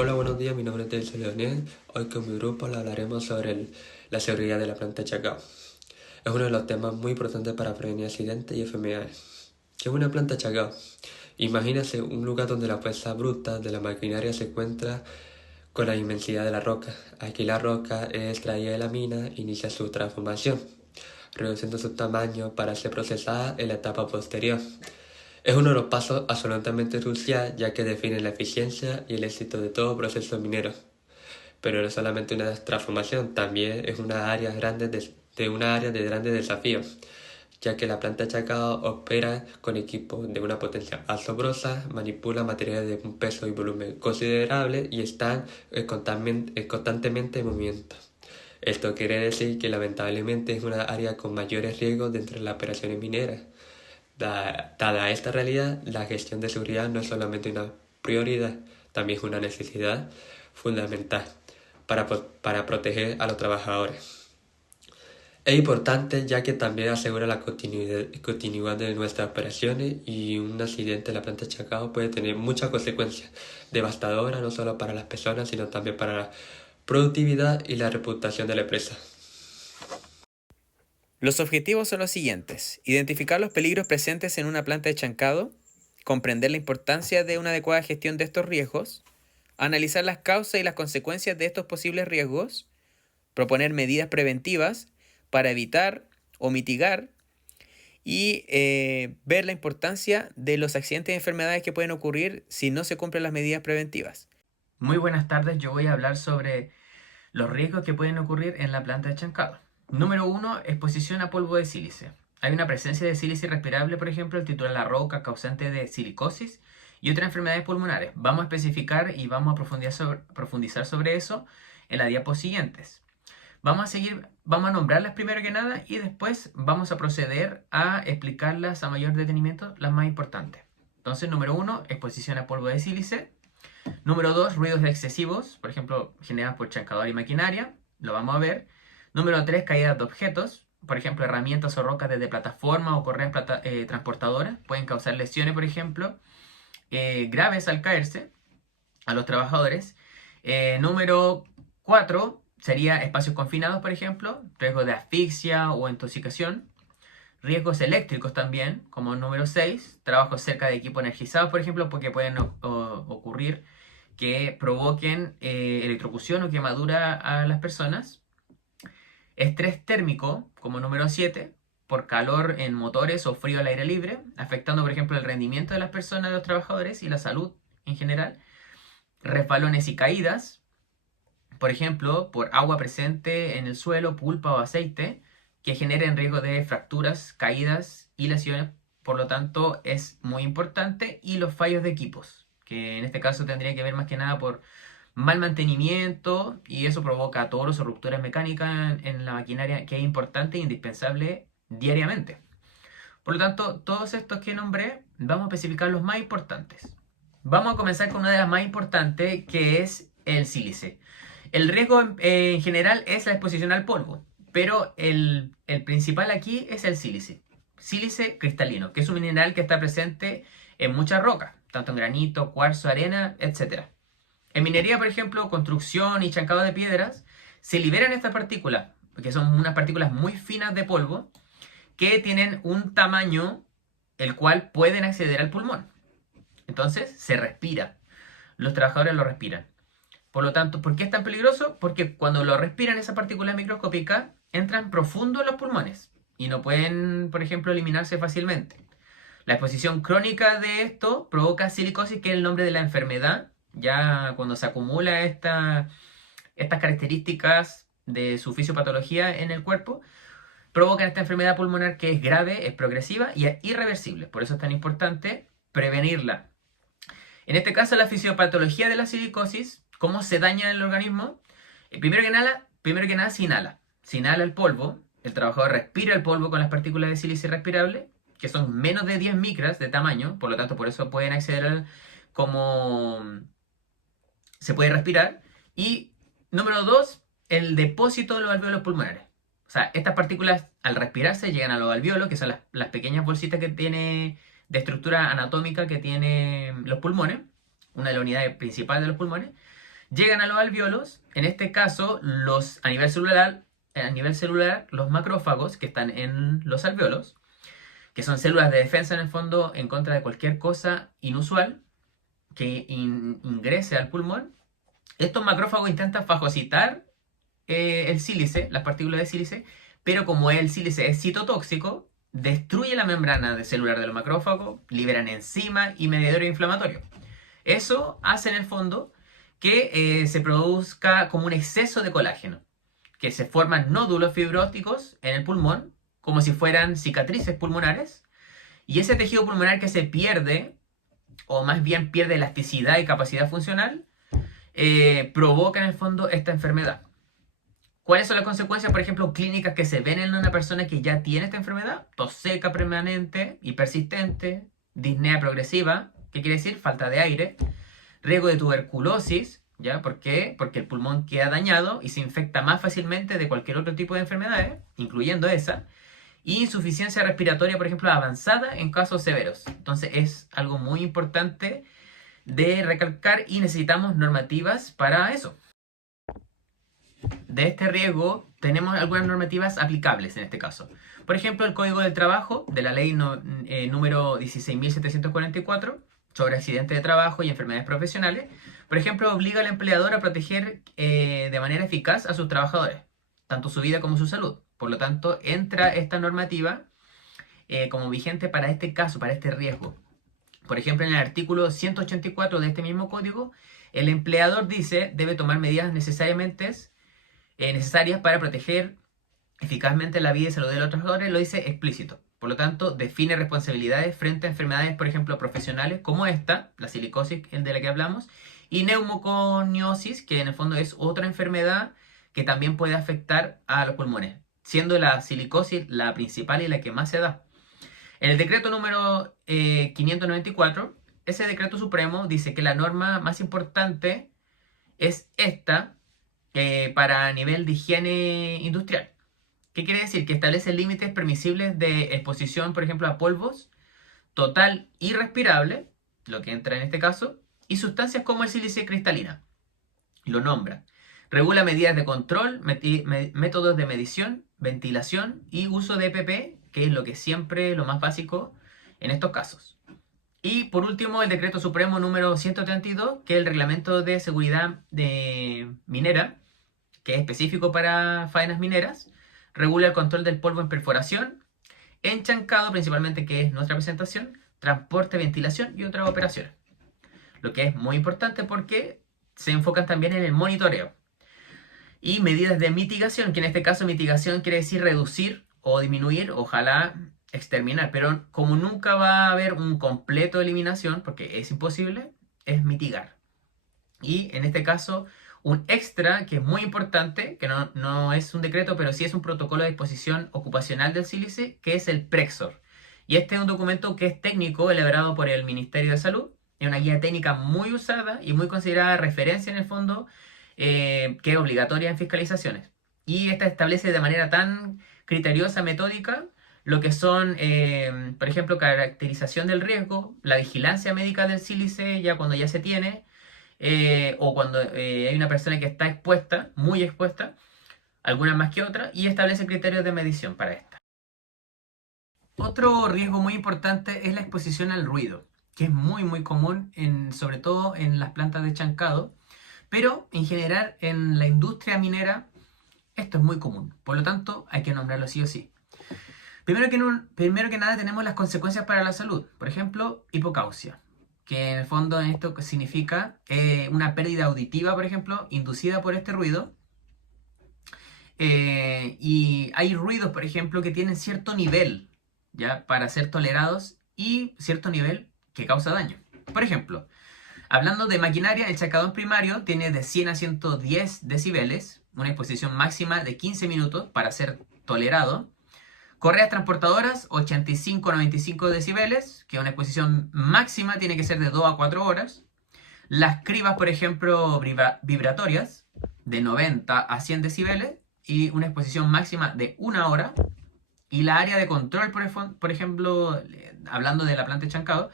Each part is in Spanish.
Hola, buenos días, mi nombre es Delcio Leonel. Hoy con mi grupo hablaremos sobre la seguridad de la planta de Chacao. Es uno de los temas muy importantes para prevenir accidentes y enfermedades. ¿Qué es una planta de Chacao? Imagínese un lugar donde la fuerza bruta de la maquinaria se encuentra con la inmensidad de la roca. Aquí la roca es extraída de la mina e inicia su transformación, reduciendo su tamaño para ser procesada en la etapa posterior. Es uno de los pasos absolutamente crucial ya que define la eficiencia y el éxito de todo proceso minero. Pero no es solamente una transformación, también es una área de grandes desafíos, ya que la planta de Chacao opera con equipos de una potencia asombrosa, manipula materiales de un peso y volumen considerable y están constantemente en movimiento. Esto quiere decir que lamentablemente es una área con mayores riesgos dentro de las operaciones mineras. Dada esta realidad, la gestión de seguridad no es solamente una prioridad, también es una necesidad fundamental para proteger a los trabajadores. Es importante ya que también asegura la continuidad de nuestras operaciones y un accidente en la planta de Chacao puede tener muchas consecuencias devastadoras no solo para las personas sino también para la productividad y la reputación de la empresa. Los objetivos son los siguientes: identificar los peligros presentes en una planta de chancado, comprender la importancia de una adecuada gestión de estos riesgos, analizar las causas y las consecuencias de estos posibles riesgos, proponer medidas preventivas para evitar o mitigar y ver la importancia de los accidentes y enfermedades que pueden ocurrir si no se cumplen las medidas preventivas. Muy buenas tardes, yo voy a hablar sobre los riesgos que pueden ocurrir en la planta de chancado. Número 1, exposición a polvo de sílice. Hay una presencia de sílice irrespirable, por ejemplo, el titular la roca causante de silicosis y otras enfermedades pulmonares. Vamos a especificar y vamos a profundizar sobre eso en las diapos siguientes. Vamos a nombrarlas primero que nada y después vamos a proceder a explicarlas a mayor detenimiento, las más importantes. Entonces, número 1, exposición a polvo de sílice. Número 2, ruidos excesivos, por ejemplo, generados por chancador y maquinaria, lo vamos a ver. Número 3, caídas de objetos, por ejemplo, herramientas o rocas desde plataformas o correas transportadoras, pueden causar lesiones, por ejemplo, graves al caerse a los trabajadores. Número 4, sería espacios confinados, por ejemplo, riesgo de asfixia o intoxicación. Riesgos eléctricos también, como número 6, trabajos cerca de equipos energizados, por ejemplo, porque pueden ocurrir que provoquen electrocución o quemadura a las personas. Estrés térmico, como número 7, por calor en motores o frío al aire libre, afectando, por ejemplo, el rendimiento de las personas, de los trabajadores y la salud en general. Resbalones y caídas, por ejemplo, por agua presente en el suelo, pulpa o aceite, que generen riesgo de fracturas, caídas y lesiones. Por lo tanto, es muy importante. Y los fallos de equipos, que en este caso tendría que ver más que nada por mal mantenimiento, y eso provoca toros o rupturas mecánicas en la maquinaria, que es importante e indispensable diariamente. Por lo tanto, todos estos que nombré, vamos a especificar los más importantes. Vamos a comenzar con una de las más importantes, que es el sílice. El riesgo en general es la exposición al polvo, pero el principal aquí es el sílice. Sílice cristalino, que es un mineral que está presente en muchas rocas, tanto en granito, cuarzo, arena, etc. En minería, por ejemplo, construcción y chancado de piedras, se liberan estas partículas, que son unas partículas muy finas de polvo, que tienen un tamaño el cual pueden acceder al pulmón. Entonces, se respira. Los trabajadores lo respiran. Por lo tanto, ¿por qué es tan peligroso? Porque cuando lo respiran, esas partículas microscópicas entran profundo en los pulmones y no pueden, por ejemplo, eliminarse fácilmente. La exposición crónica de esto provoca silicosis, que es el nombre de la enfermedad. Ya cuando se acumula estas características de su fisiopatología en el cuerpo, provocan esta enfermedad pulmonar, que es grave, es progresiva y es irreversible. Por eso es tan importante prevenirla. En este caso, la fisiopatología de la silicosis, ¿cómo se daña el organismo? Primero que nada se inhala. Se inhala el polvo, el trabajador respira el polvo con las partículas de sílice respirable, que son menos de 10 micras de tamaño, por lo tanto, por eso pueden acceder como se puede respirar. Y número 2, el depósito de los alvéolos pulmonares. O sea, estas partículas al respirarse llegan a los alvéolos, que son las pequeñas bolsitas que tiene de estructura anatómica que tienen los pulmones, una de las unidades principales de los pulmones. Llegan a los alvéolos, en este caso, a nivel celular, los macrófagos que están en los alvéolos, que son células de defensa en el fondo en contra de cualquier cosa inusual que ingrese al pulmón. Estos macrófagos intentan fagocitar el sílice, las partículas de sílice, pero como el sílice es citotóxico, destruye la membrana celular del macrófago, liberan enzimas y mediadores inflamatorios. Eso hace en el fondo que se produzca como un exceso de colágeno, que se forman nódulos fibróticos en el pulmón, como si fueran cicatrices pulmonares, y ese tejido pulmonar que se pierde, o más bien pierde elasticidad y capacidad funcional, provoca en el fondo esta enfermedad. ¿Cuáles son las consecuencias, por ejemplo, clínicas que se ven en una persona que ya tiene esta enfermedad? Tos seca permanente y persistente, disnea progresiva, ¿qué quiere decir? Falta de aire, riesgo de tuberculosis, ¿ya? ¿Por qué? Porque el pulmón queda dañado y se infecta más fácilmente de cualquier otro tipo de enfermedades, incluyendo esa, y insuficiencia respiratoria, por ejemplo, avanzada en casos severos. Entonces es algo muy importante de recalcar y necesitamos normativas para eso. De este riesgo tenemos algunas normativas aplicables en este caso. Por ejemplo, el Código del Trabajo de la ley número 16.744 sobre accidentes de trabajo y enfermedades profesionales, por ejemplo, obliga al empleador a proteger de manera eficaz a sus trabajadores, tanto su vida como su salud. Por lo tanto, entra esta normativa como vigente para este caso, para este riesgo. Por ejemplo, en el artículo 184 de este mismo código, el empleador dice debe tomar medidas necesarias para proteger eficazmente la vida y salud de los trabajadores, lo dice explícito. Por lo tanto, define responsabilidades frente a enfermedades, por ejemplo, profesionales como esta, la silicosis de la que hablamos, y neumoconiosis, que en el fondo es otra enfermedad que también puede afectar a los pulmones, siendo la silicosis la principal y la que más se da. En el decreto número 594, ese decreto supremo dice que la norma más importante es esta para nivel de higiene industrial. ¿Qué quiere decir? Que establece límites permisibles de exposición, por ejemplo, a polvos, total y respirable, lo que entra en este caso, y sustancias como el sílice cristalina. Lo nombra. Regula medidas de control, métodos de medición, ventilación y uso de EPP, que es lo que siempre lo más básico en estos casos. Y por último, el decreto supremo número 132, que es el reglamento de seguridad minera, que es específico para faenas mineras, regula el control del polvo en perforación, enchancado principalmente, que es nuestra presentación, transporte, ventilación y otras operaciones. Lo que es muy importante porque se enfocan también en el monitoreo. Y medidas de mitigación, que en este caso mitigación quiere decir reducir o disminuir, ojalá exterminar, pero como nunca va a haber un completo eliminación, porque es imposible, es mitigar. Y en este caso, un extra que es muy importante, que no es un decreto, pero sí es un protocolo de disposición ocupacional del sílice, que es el Prexor. Y este es un documento que es técnico, elaborado por el Ministerio de Salud. Es una guía técnica muy usada y muy considerada referencia en el fondo, que es obligatoria en fiscalizaciones. Y esta establece de manera tan criteriosa, metódica, lo que son, por ejemplo, caracterización del riesgo, la vigilancia médica del sílice ya cuando ya se tiene, o cuando hay una persona que está expuesta, muy expuesta, algunas más que otras, y establece criterios de medición para esta. Otro riesgo muy importante es la exposición al ruido, que es muy común, sobre todo en las plantas de chancado, pero en general en la industria minera esto es muy común, por lo tanto hay que nombrarlo sí o sí. Primero que nada tenemos las consecuencias para la salud, por ejemplo, hipocausia, que en el fondo esto significa una pérdida auditiva, por ejemplo, inducida por este ruido. Y hay ruidos, por ejemplo, que tienen cierto nivel, ¿ya? Para ser tolerados, y cierto nivel que causa daño. Por ejemplo, hablando de maquinaria, el chancadón primario tiene de 100 a 110 decibeles, una exposición máxima de 15 minutos para ser tolerado. Correas transportadoras, 85 a 95 decibeles, que una exposición máxima tiene que ser de 2 a 4 horas. Las cribas, por ejemplo, vibratorias, de 90 a 100 decibeles, y una exposición máxima de 1 hora. Y la área de control, por ejemplo, hablando de la planta de chancado,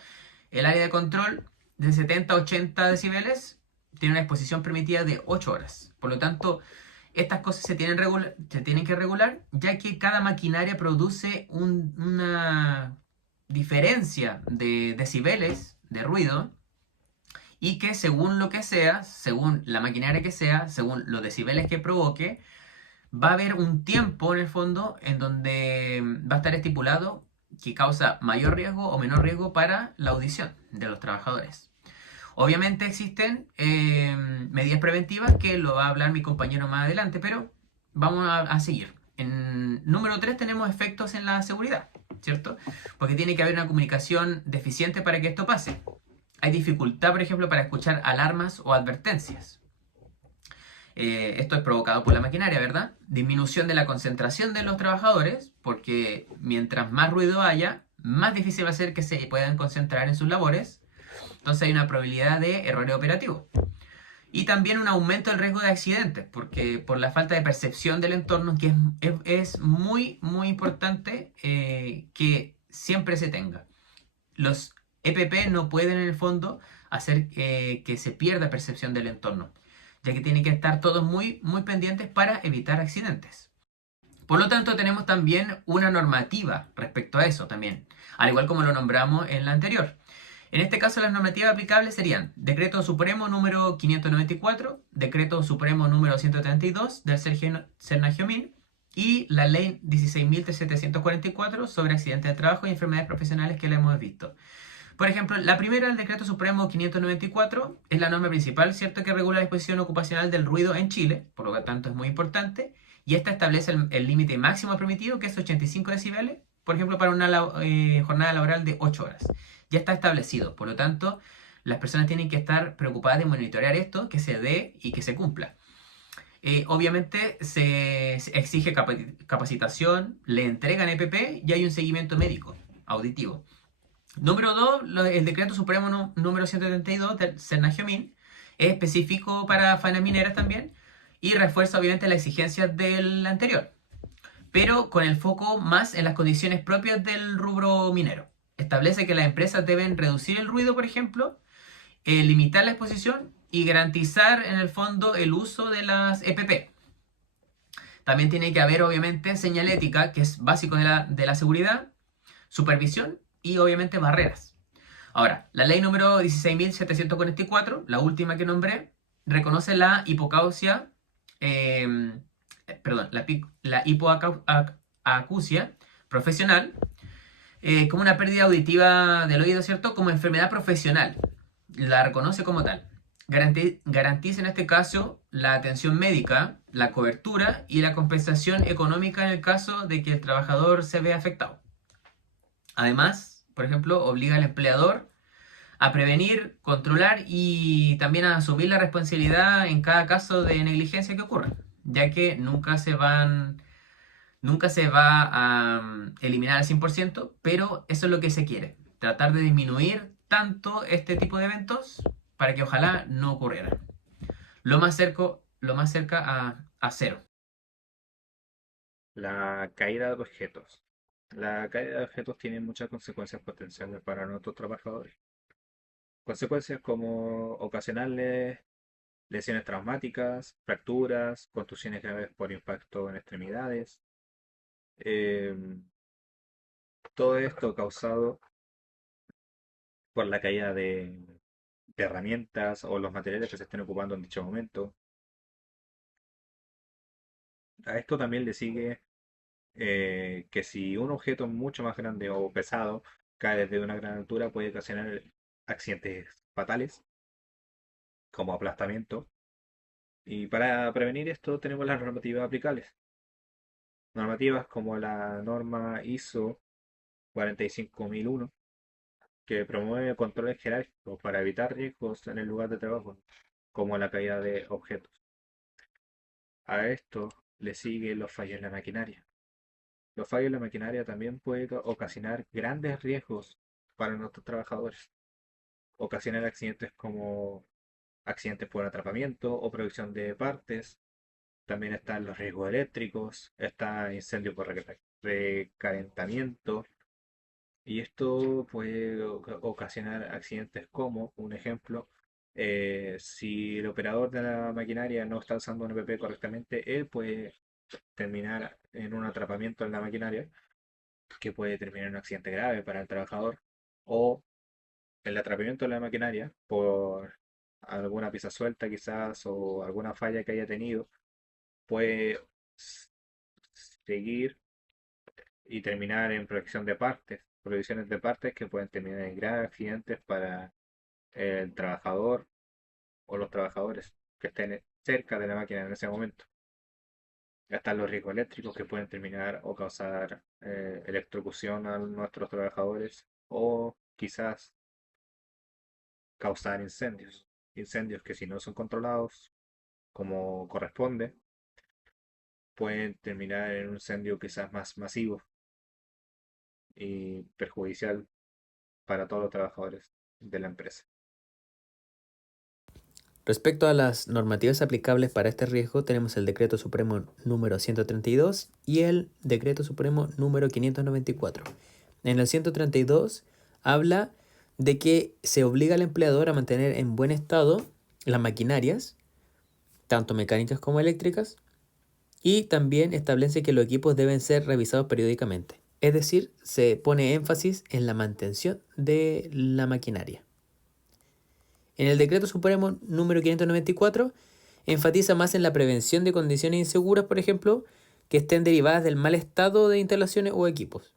el área de control de 70 a 80 decibeles tiene una exposición permitida de 8 horas. Por lo tanto, estas cosas se tienen que regular, ya que cada maquinaria produce una diferencia de decibeles de ruido y que según lo que sea, según la maquinaria que sea, según los decibeles que provoque, va a haber un tiempo en el fondo en donde va a estar estipulado que causa mayor riesgo o menor riesgo para la audición de los trabajadores. Obviamente existen medidas preventivas que lo va a hablar mi compañero más adelante, pero vamos a seguir. En número 3 tenemos efectos en la seguridad, ¿cierto? Porque tiene que haber una comunicación deficiente para que esto pase. Hay dificultad, por ejemplo, para escuchar alarmas o advertencias. Esto es provocado por la maquinaria, ¿verdad? Disminución de la concentración de los trabajadores, porque mientras más ruido haya, más difícil va a ser que se puedan concentrar en sus labores. Entonces hay una probabilidad de error operativo. Y también un aumento del riesgo de accidentes, porque por la falta de percepción del entorno, que es muy, muy importante que siempre se tenga. Los EPP no pueden en el fondo hacer que se pierda percepción del entorno, ya que tienen que estar todos muy, muy pendientes para evitar accidentes. Por lo tanto, tenemos también una normativa respecto a eso también, al igual como lo nombramos en la anterior. En este caso, las normativas aplicables serían Decreto Supremo número 594, Decreto Supremo número 132 del Sernagiomín y la Ley 16.744 sobre accidentes de trabajo y enfermedades profesionales que la hemos visto. Por ejemplo, la primera, el Decreto Supremo 594, es la norma principal, ¿cierto?, que regula la disposición ocupacional del ruido en Chile, por lo tanto es muy importante, y esta establece el límite máximo permitido, que es 85 decibeles, por ejemplo, para una jornada laboral de 8 horas. Ya está establecido, por lo tanto, las personas tienen que estar preocupadas de monitorear esto, que se dé y que se cumpla. Obviamente se exige capacitación, le entregan EPP y hay un seguimiento médico, auditivo. Número 2, el decreto supremo número 172 del Sernagiomín es específico para faenas mineras también y refuerza obviamente las exigencias del anterior, pero con el foco más en las condiciones propias del rubro minero. Establece que las empresas deben reducir el ruido, por ejemplo, limitar la exposición y garantizar en el fondo el uso de las EPP. También tiene que haber obviamente señalética, que es básico de la seguridad, supervisión y obviamente barreras. Ahora, la ley número 16.744, la última que nombré, reconoce la hipocausia, perdón, la hipoacusia profesional como una pérdida auditiva del oído, ¿cierto? Como enfermedad profesional. La reconoce como tal. Garantiza en este caso la atención médica, la cobertura y la compensación económica en el caso de que el trabajador se vea afectado. Además, por ejemplo, obliga al empleador a prevenir, controlar y también a asumir la responsabilidad en cada caso de negligencia que ocurra, ya que nunca se va a eliminar al 100%, pero eso es lo que se quiere, tratar de disminuir tanto este tipo de eventos para que ojalá no ocurrieran. Lo más cerca a cero. La caída de objetos. La caída de objetos tiene muchas consecuencias potenciales para nuestros trabajadores. Consecuencias como ocasionarles lesiones traumáticas, fracturas, contusiones graves por impacto en extremidades. em, Todo esto causado por la caída de herramientas o los materiales que se estén ocupando en dicho momento. A esto también le sigue que si un objeto mucho más grande o pesado cae desde una gran altura puede ocasionar accidentes fatales como aplastamiento. Y para prevenir esto tenemos las normativas aplicables. Normativas como la norma ISO 45001 que promueve controles jerárquicos para evitar riesgos en el lugar de trabajo, como la caída de objetos. A esto le siguen los fallos en la maquinaria. Los fallos en la maquinaria también pueden ocasionar grandes riesgos para nuestros trabajadores. Ocasionar accidentes como accidentes por atrapamiento o producción de partes. También están los riesgos eléctricos, está incendio por recalentamiento. Y esto puede ocasionar accidentes como, un ejemplo, Si el operador de la maquinaria no está usando un EPP correctamente, él puede terminar en un atrapamiento en la maquinaria, que puede terminar en un accidente grave para el trabajador, o el atrapamiento de la maquinaria por alguna pieza suelta quizás o alguna falla que haya tenido, puede seguir y terminar en producción de partes, provisiones de partes que pueden terminar en graves accidentes para el trabajador o los trabajadores que estén cerca de la máquina en ese momento. Ya están los riesgos eléctricos que pueden terminar o causar electrocución a nuestros trabajadores o quizás causar incendios. Incendios que si no son controlados como corresponde, pueden terminar en un incendio quizás más masivo y perjudicial para todos los trabajadores de la empresa. Respecto a las normativas aplicables para este riesgo, tenemos el Decreto Supremo número 132 y el Decreto Supremo número 594. En el 132 habla de que se obliga al empleador a mantener en buen estado las maquinarias, tanto mecánicas como eléctricas, y también establece que los equipos deben ser revisados periódicamente. Es decir, se pone énfasis en la mantención de la maquinaria. En el Decreto Supremo número 594 enfatiza más en la prevención de condiciones inseguras, por ejemplo, que estén derivadas del mal estado de instalaciones o equipos.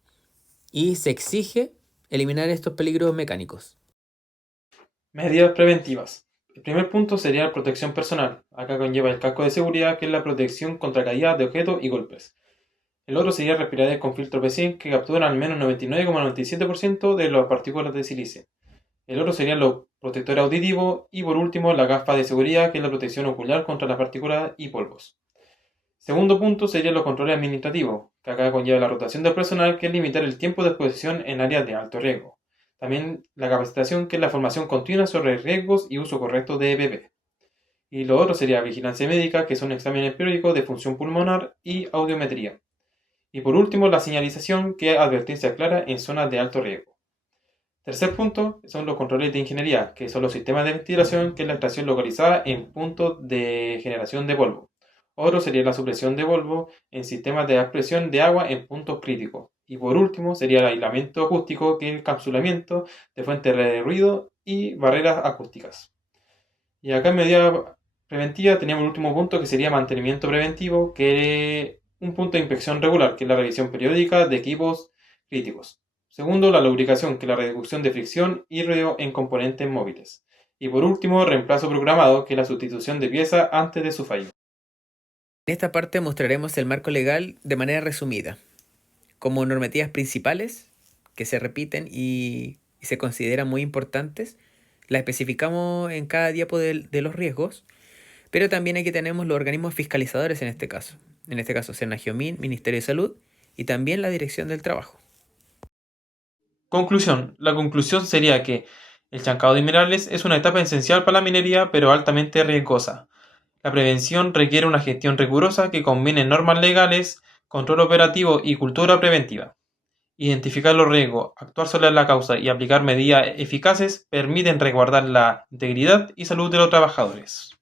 Y se exige eliminar estos peligros mecánicos. Medidas preventivas. El primer punto sería la protección personal. Acá conlleva el casco de seguridad, que es la protección contra caídas de objetos y golpes. El otro sería respiradores con filtro PCM, que capturan al menos 99,97% de las partículas de silicio. El otro serían los protectores auditivos y por último la gafa de seguridad, que es la protección ocular contra las partículas y polvos. Segundo punto serían los controles administrativos, que acá conlleva la rotación del personal, que es limitar el tiempo de exposición en áreas de alto riesgo. También la capacitación, que es la formación continua sobre riesgos y uso correcto de EPP. Y lo otro sería vigilancia médica, que son exámenes periódicos de función pulmonar y audiometría. Y por último, la señalización, que es advertencia clara en zonas de alto riesgo. Tercer punto son los controles de ingeniería, que son los sistemas de ventilación, que es la extracción localizada en puntos de generación de polvo. Otro sería la supresión de polvo en sistemas de expresión de agua en puntos críticos. Y por último sería el aislamiento acústico, que es el encapsulamiento de fuentes de ruido y barreras acústicas. Y acá en medida preventiva teníamos el último punto, que sería mantenimiento preventivo, que es un punto de inspección regular, que es la revisión periódica de equipos críticos. Segundo, la lubricación, que es la reducción de fricción y ruido en componentes móviles. Y por último, reemplazo programado, que es la sustitución de pieza antes de su fallo. En esta parte mostraremos el marco legal de manera resumida, como normativas principales que se repiten y se consideran muy importantes. Las especificamos en cada diapo de los riesgos, pero también aquí tenemos los organismos fiscalizadores en este caso. En este caso, Senagiomín, Ministerio de Salud y también la Dirección del Trabajo. Conclusión. La conclusión sería que el chancado de minerales es una etapa esencial para la minería, pero altamente riesgosa. La prevención requiere una gestión rigurosa que combine normas legales, control operativo y cultura preventiva. Identificar los riesgos, actuar sobre la causa y aplicar medidas eficaces permiten resguardar la integridad y salud de los trabajadores.